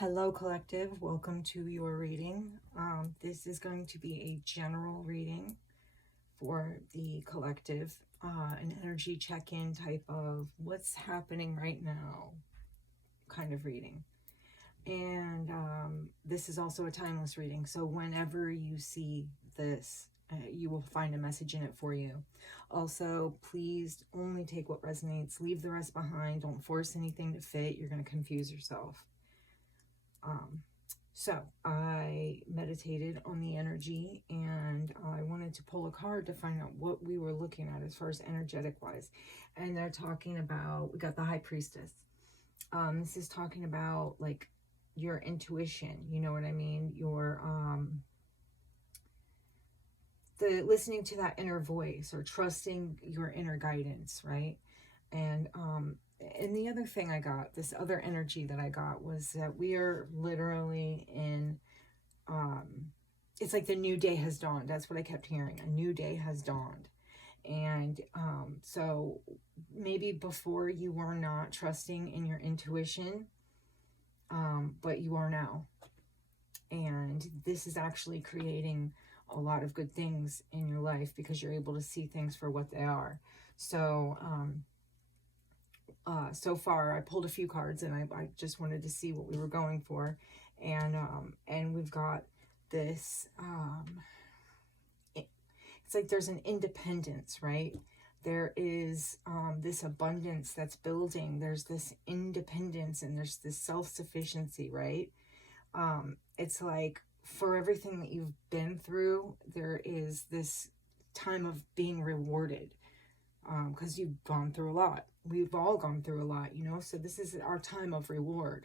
Hello, collective. Welcome to your reading. This is going to be a general reading for the collective, an energy check-in type of what's happening right now kind of reading. And this is also a timeless reading. So whenever you see this, you will find a message in it for you. Also, please only take what resonates. Leave the rest behind. Don't force anything to fit. You're going to confuse yourself. So I meditated on the energy and I wanted to pull a card to find out what we were looking at as far as energetic wise. And they're talking about, we got the High Priestess. This is talking about like your intuition, you know what I mean? Your, the listening to that inner voice or trusting your inner guidance, right? And the other thing I got, this other energy that I got was that we are literally in, it's like the new day has dawned. That's what I kept hearing. A new day has dawned. And so maybe before you were not trusting in your intuition, but you are now. And this is actually creating a lot of good things in your life because you're able to see things for what they are. So, so far I pulled a few cards and I just wanted to see what we were going for. And we've got this, it's like there's an independence, right? There is this abundance that's building. There's this independence and there's this self-sufficiency, right? It's like for everything that you've been through, there is this time of being rewarded because you've gone through a lot. We've all gone through a lot, you know, so this is our time of reward.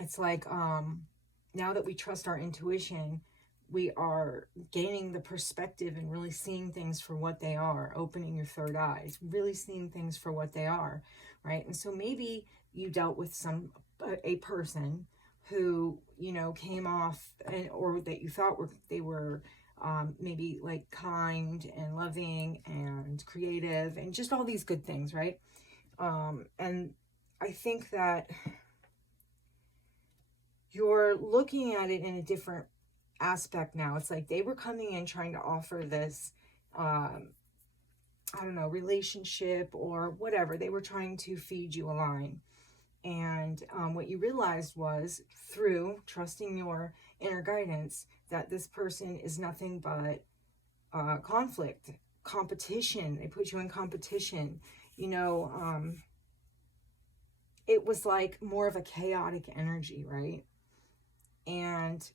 It's like now that we trust our intuition, we are gaining the perspective and really seeing things for what they are, opening your third eye, really seeing things for what they are, right? And so maybe you dealt with a person who, you know, came off or that you thought they were maybe like kind and loving and creative and just all these good things, right? And I think that you're looking at it in a different aspect now. It's like they were coming in trying to offer this, I don't know, relationship or whatever. They were trying to feed you a line. And what you realized was through trusting your inner guidance that this person is nothing but conflict, competition. They put you in competition. You know, it was like more of a chaotic energy, right? And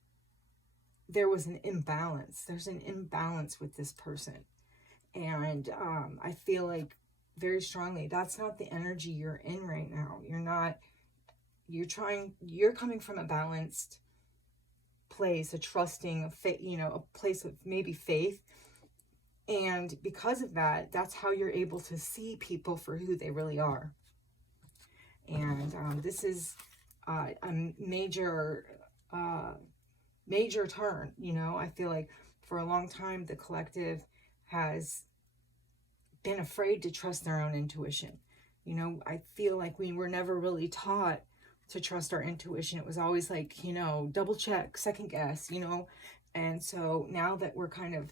there was an imbalance. There's an imbalance with this person. And I feel like very strongly that's not the energy you're in right now. You're coming from a balanced place, a trusting, you know, a place of maybe faith. And because of that, that's how you're able to see people for who they really are. And this is a major turn, you know. I feel like for a long time, the collective has been afraid to trust their own intuition. You know, I feel like we were never really taught to trust our intuition. It was always like, you know, double check, second guess, you know. And so now that we're kind of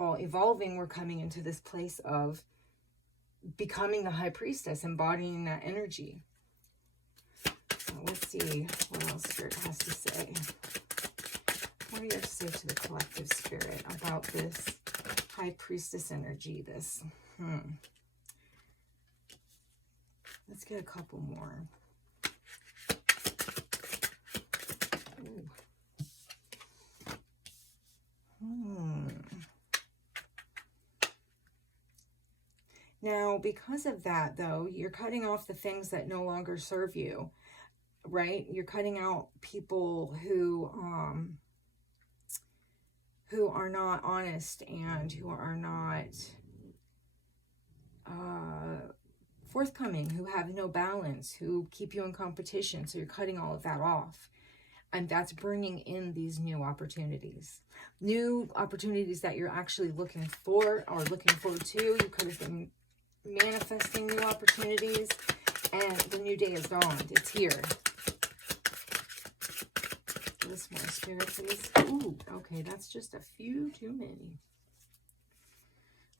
all evolving, we're coming into this place of becoming the High Priestess, embodying that energy. So let's see what else Spirit has to say. What do you have to say to the collective, Spirit, about this High Priestess energy? This, Let's get a couple more. Now, because of that, though, you're cutting off the things that no longer serve you, right? You're cutting out people who are not honest and who are not forthcoming, who have no balance, who keep you in competition. So you're cutting all of that off. And that's bringing in these new opportunities that you're actually looking for or looking forward to. You could have been manifesting new opportunities, and the new day is dawned. It's here. Spirit, please. Ooh, okay, that's just a few too many.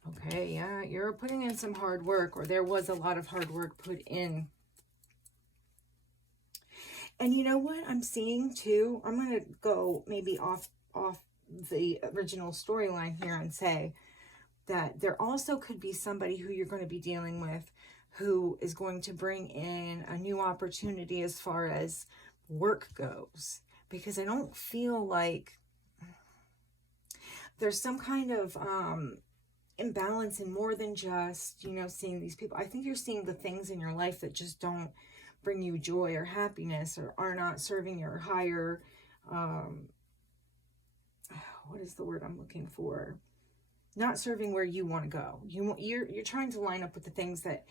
Okay, yeah, you're putting in some hard work, or there was a lot of hard work put in. And you know what I'm seeing too? I'm going to go maybe off the original storyline here and say that there also could be somebody who you're going to be dealing with who is going to bring in a new opportunity as far as work goes. Because I don't feel like there's some kind of imbalance in more than just, you know, seeing these people. I think you're seeing the things in your life that just don't bring you joy or happiness, or are not serving your higher, what is the word I'm looking for? Not serving where you want to go. You're trying to line up with the things that,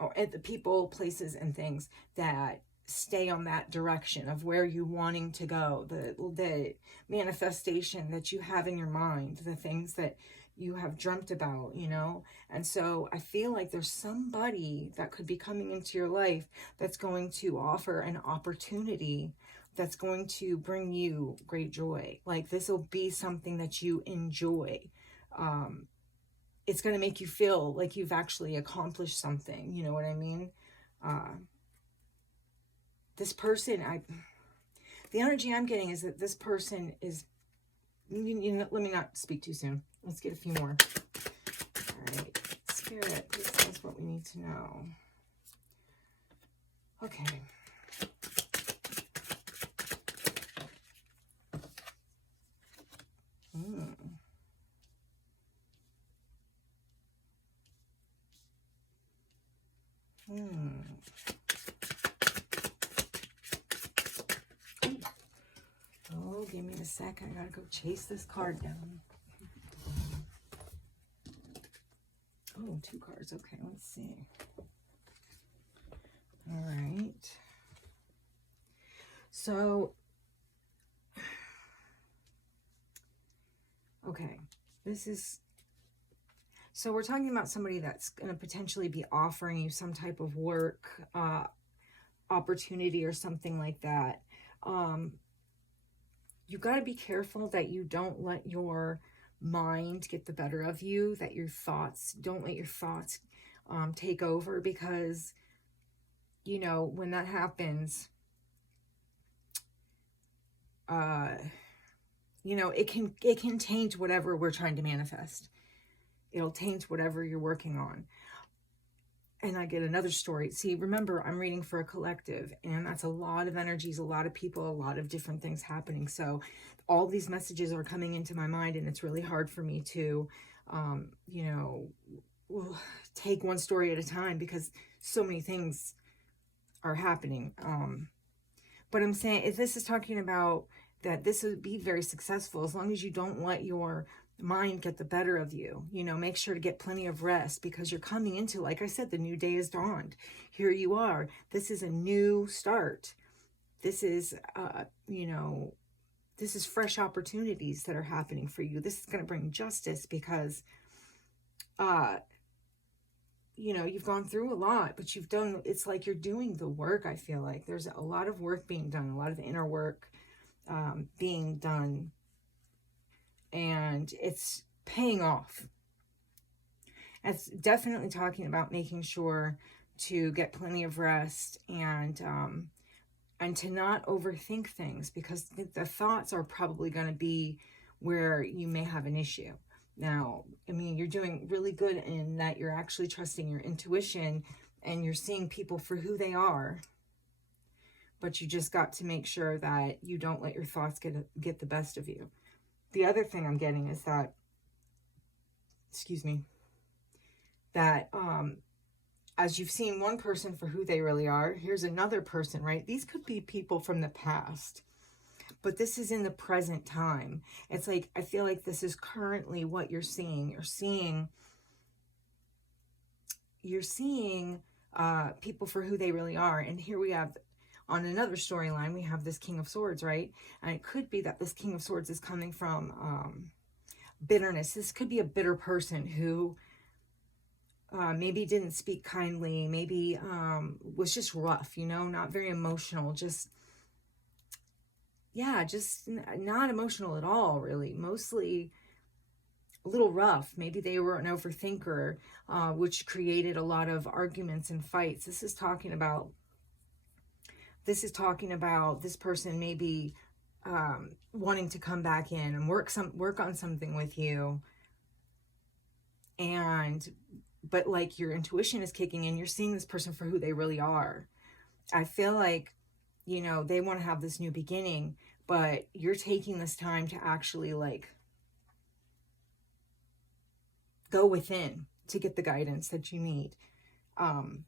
or at the people, places, and things that stay on that direction of where you're wanting to go, the manifestation that you have in your mind, the things that you have dreamt about, you know. And so I feel like there's somebody that could be coming into your life that's going to offer an opportunity that's going to bring you great joy. Like, this will be something that you enjoy. It's going to make you feel like you've actually accomplished something. You know what I mean? This person, the energy I'm getting is that this person is, you know, let me not speak too soon. Let's get a few more. All right. Spirit, please tell us what we need to know. Okay. Oh, give me a second. I gotta go chase this card down. Oh, 2 cards. Okay, let's see. All right. So, okay, this is, so we're talking about somebody that's going to potentially be offering you some type of work opportunity or something like that. You've got to be careful that you don't let your mind get the better of you, that your thoughts, don't let your thoughts take over, because, you know, when that happens, you know, it can taint whatever we're trying to manifest. It'll taint whatever you're working on. And I get another story. See, remember, I'm reading for a collective, and that's a lot of energies, a lot of people, a lot of different things happening. So all these messages are coming into my mind, and it's really hard for me to, you know, take one story at a time, because so many things are happening. But I'm saying, if this is talking about that this would be very successful as long as you don't let your mind get the better of you. You know, make sure to get plenty of rest, because you're coming into, like I said, the new day is dawned. Here you are. This is a new start. This is, you know, this is fresh opportunities that are happening for you. This is going to bring justice, because, you know, you've gone through a lot, but you've done, it's like you're doing the work. I feel like there's a lot of work being done, a lot of inner work being done, and it's paying off. It's definitely talking about making sure to get plenty of rest, and to not overthink things, because the thoughts are probably going to be where you may have an issue. Now, I mean, you're doing really good in that you're actually trusting your intuition, and you're seeing people for who they are. But you just got to make sure that you don't let your thoughts get the best of you. The other thing I'm getting is that, excuse me, that as you've seen one person for who they really are, here's another person, right? These could be people from the past, but this is in the present time. It's like, I feel like this is currently what you're seeing. You're seeing people for who they really are. And here we have, on another storyline, we have this King of Swords, right? And it could be that this King of Swords is coming from bitterness. This could be a bitter person who maybe didn't speak kindly, maybe was just rough, you know, not very emotional, just yeah, just not emotional at all, really. Mostly a little rough. Maybe they were an overthinker, which created a lot of arguments and fights. This is talking about this person maybe wanting to come back in and work on something with you, and but like your intuition is kicking in. You're seeing this person for who they really are. I feel like, they want to have this new beginning, but you're taking this time to actually like go within to get the guidance that you need. Um,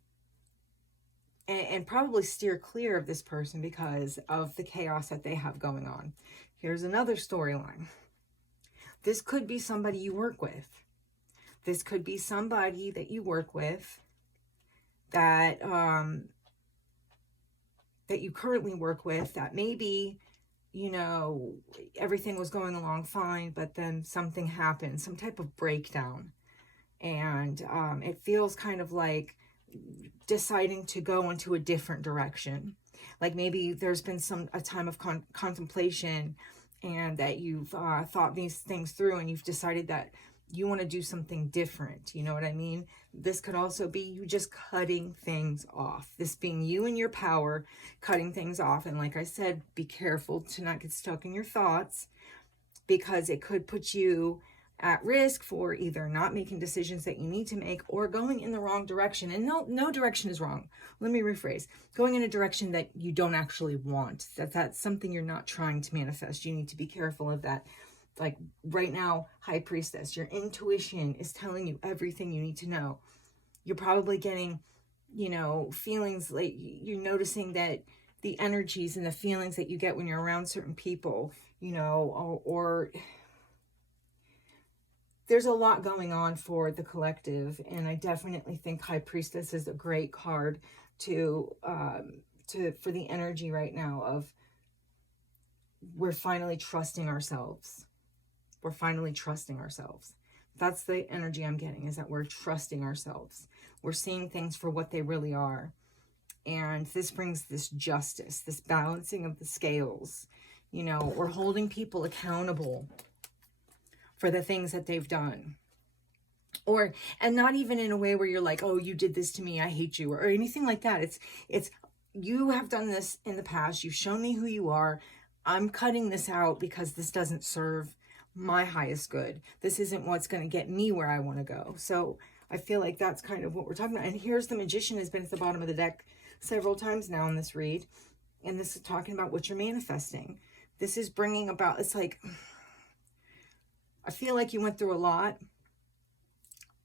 and probably steer clear of this person because of the chaos that they have going on. Here's another storyline. This could be somebody you work with. This could be somebody that you work with that that you currently work with, that maybe, everything was going along fine, but then something happened, some type of breakdown. And it feels kind of like deciding to go into a different direction. Like maybe there's been a time of contemplation, and that you've thought these things through, and you've decided that you want to do something different. You know what I mean? This could also be you just cutting things off. This being you and your power, cutting things off. And like I said, be careful to not get stuck in your thoughts, because it could put you at risk for either not making decisions that you need to make, or going in the wrong direction. And no direction is wrong. Let me rephrase. Going in a direction that you don't actually want. That's something you're not trying to manifest. You need to be careful of that. Like right now, High Priestess, your intuition is telling you everything you need to know. You're probably getting, feelings like you're noticing that the energies and the feelings that you get when you're around certain people, or there's a lot going on for the collective. And I definitely think High Priestess is a great card to for the energy right now of we're finally trusting ourselves. We're finally trusting ourselves. That's the energy I'm getting, is that we're trusting ourselves. We're seeing things for what they really are. And this brings this justice, this balancing of the scales. We're holding people accountable for the things that they've done. And not even in a way where you're like, oh, you did this to me, I hate you, or anything like that. It's you have done this in the past. You've shown me who you are. I'm cutting this out because this doesn't serve my highest good. This isn't what's going to get me where I want to go. So I feel like that's kind of what we're talking about. And here's the Magician has been at the bottom of the deck several times now in this read. And this is talking about what you're manifesting. This is bringing about, it's like, I feel like you went through a lot,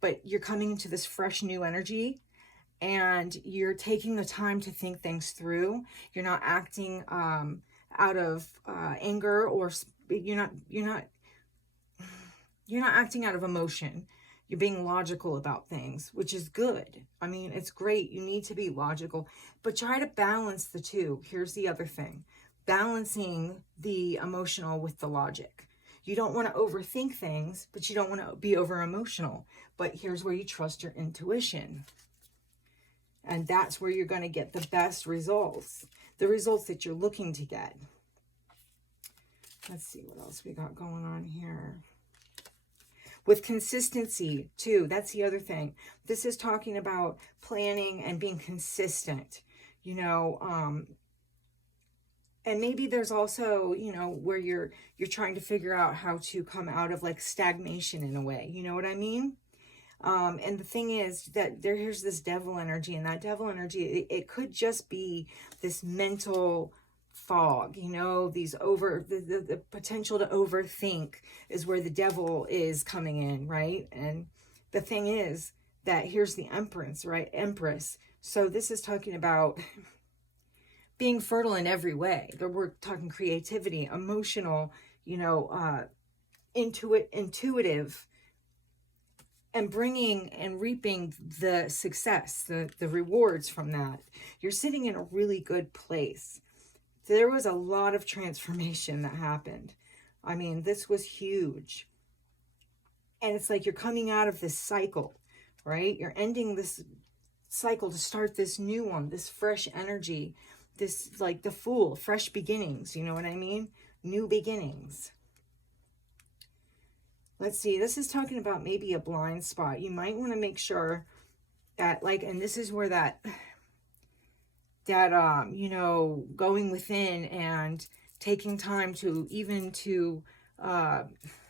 but you're coming into this fresh new energy, and you're taking the time to think things through. You're not acting out of anger, or you're not acting out of emotion. You're being logical about things, which is good. I mean, it's great. You need to be logical, but try to balance the two. Here's the other thing. Balancing the emotional with the logic. You don't want to overthink things, but you don't want to be over emotional. But here's where you trust your intuition. And that's where you're going to get the best results. The results that you're looking to get. Let's see what else we got going on here. With consistency, too. That's the other thing. This is talking about planning and being consistent. And maybe there's also, where you're trying to figure out how to come out of like stagnation in a way. You know what I mean? And the thing is that here's this devil energy, and that devil energy, it could just be this mental fog, the potential to overthink is where the devil is coming in, right? And the thing is that here's the Empress, right? Empress. So this is talking about being fertile in every way. We're talking creativity, emotional, intuitive, and bringing and reaping the success, the rewards from that. You're sitting in a really good place. There was a lot of transformation that happened. I mean, this was huge. And it's like you're coming out of this cycle, right? You're ending this cycle to start this new one, this fresh energy this, like the Fool, fresh beginnings, you know what I mean? New beginnings. Let's see, this is talking about maybe a blind spot. You might want to make sure that, like, and this is where that, you know, going within and taking time to even to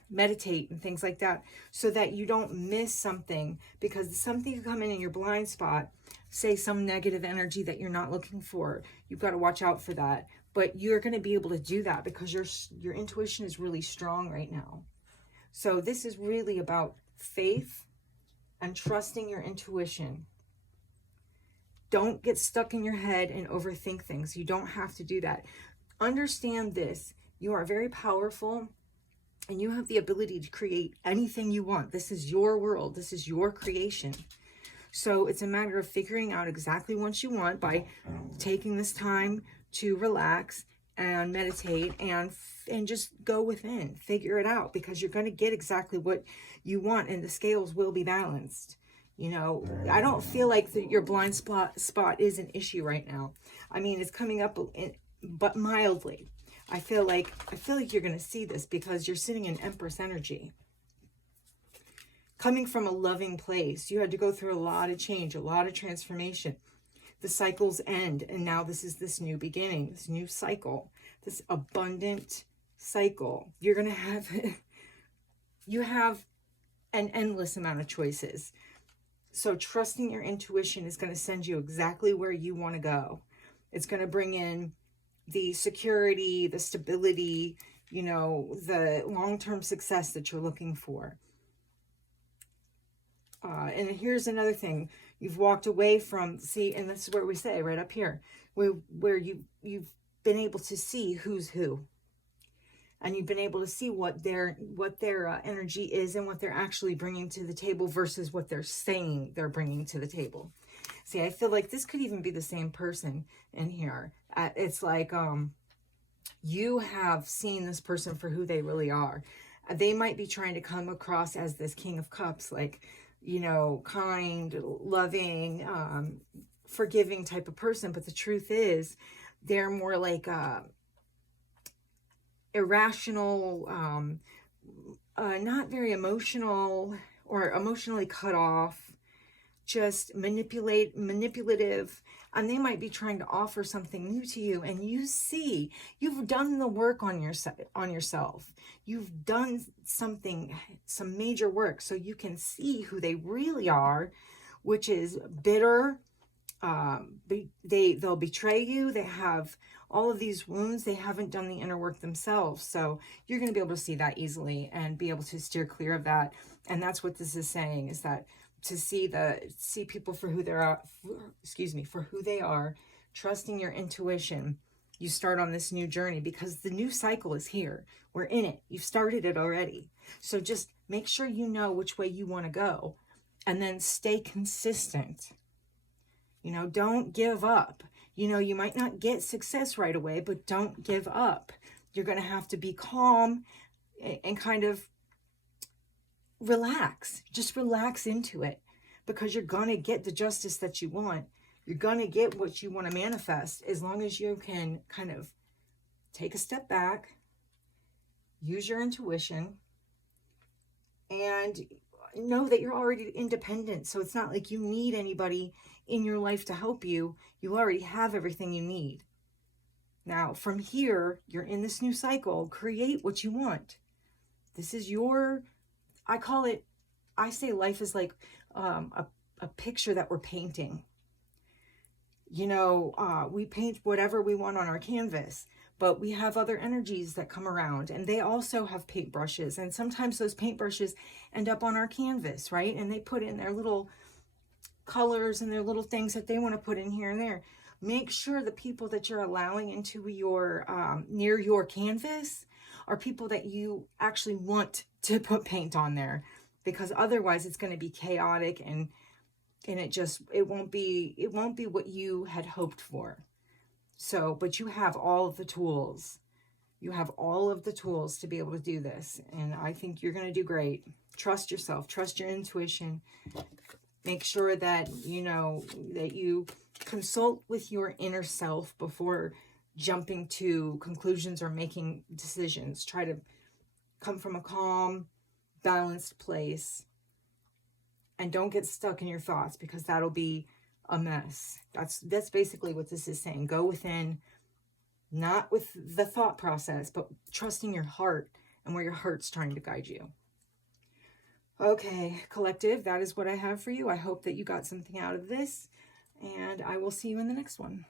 meditate and things like that, so that you don't miss something, because something could come in your blind spot, say some negative energy that you're not looking for. You've got to watch out for that. But you're going to be able to do that because your intuition is really strong right now. So this is really about faith and trusting your intuition. Don't get stuck in your head and overthink things. You don't have to do that. Understand this. You are very powerful and you have the ability to create anything you want. This is your world. This is your creation. So it's a matter of figuring out exactly what you want by taking this time to relax and meditate and just go within. Figure it out, because you're going to get exactly what you want and the scales will be balanced. You know, I don't feel like your blind spot is an issue right now. I mean, it's coming up, but mildly. I feel like you're going to see this because you're sitting in Empress energy. Coming from a loving place, you had to go through a lot of change, a lot of transformation. The cycles end, and now this is this new beginning, this new cycle, this abundant cycle. You're going to have, you have an endless amount of choices. So trusting your intuition is going to send you exactly where you want to go. It's going to bring in the security, the stability, you know, the long-term success that you're looking for. And here's another thing. You've walked away from, see, and this is where we say right up here, where you've been able to see who's who. And you've been able to see what their energy is and what they're actually bringing to the table versus what they're saying they're bringing to the table. See, I feel like this could even be the same person in here. It's like you have seen this person for who they really are. They might be trying to come across as this King of Cups, like, you know, kind, loving, forgiving type of person. But the truth is, they're more like irrational, not very emotional, or emotionally cut off, just manipulative, and they might be trying to offer something new to you, and you see you've done the work on yourself. You've done some major work, so you can see who they really are, which is bitter. They'll betray you. They have all of these wounds. They haven't done the inner work themselves. So you're going to be able to see that easily and be able to steer clear of that. And that's what this is saying, is that to see people for who they are, for who they are, trusting your intuition. You start on this new journey because the new cycle is here. We're in it. You've started it already. So just make sure you know which way you want to go, and then stay consistent. You know, don't give up. You know, you might not get success right away, but don't give up. You're going to have to be calm and kind of relax. Just relax into it, because you're going to get the justice that you want. You're going to get what you want to manifest, as long as you can kind of take a step back, use your intuition, and know that you're already independent. So it's not like you need anybody in your life to help you. You already have everything you need. Now, from here, you're in this new cycle. Create what you want. This is your, I say life is like a picture that we're painting. You know, we paint whatever we want on our canvas, but we have other energies that come around, and they also have paintbrushes. And sometimes those paintbrushes end up on our canvas, right? And they put in their little colors and their little things that they want to put in here and there. Make sure the people that you're allowing into your near your canvas are people that you actually want to put paint on there, because otherwise it's going to be chaotic, and it won't be what you had hoped for. So, but you have all of the tools. You have all of the tools to be able to do this, and I think you're going to do great. Trust yourself, trust your intuition. Make sure that you know that you consult with your inner self before jumping to conclusions or making decisions. Try to come from a calm, balanced place, and don't get stuck in your thoughts, because that'll be a mess. That's basically what this is saying. Go within, not with the thought process, but trusting your heart and where your heart's trying to guide you. Okay, collective, that is what I have for you. I hope that you got something out of this, and I will see you in the next one.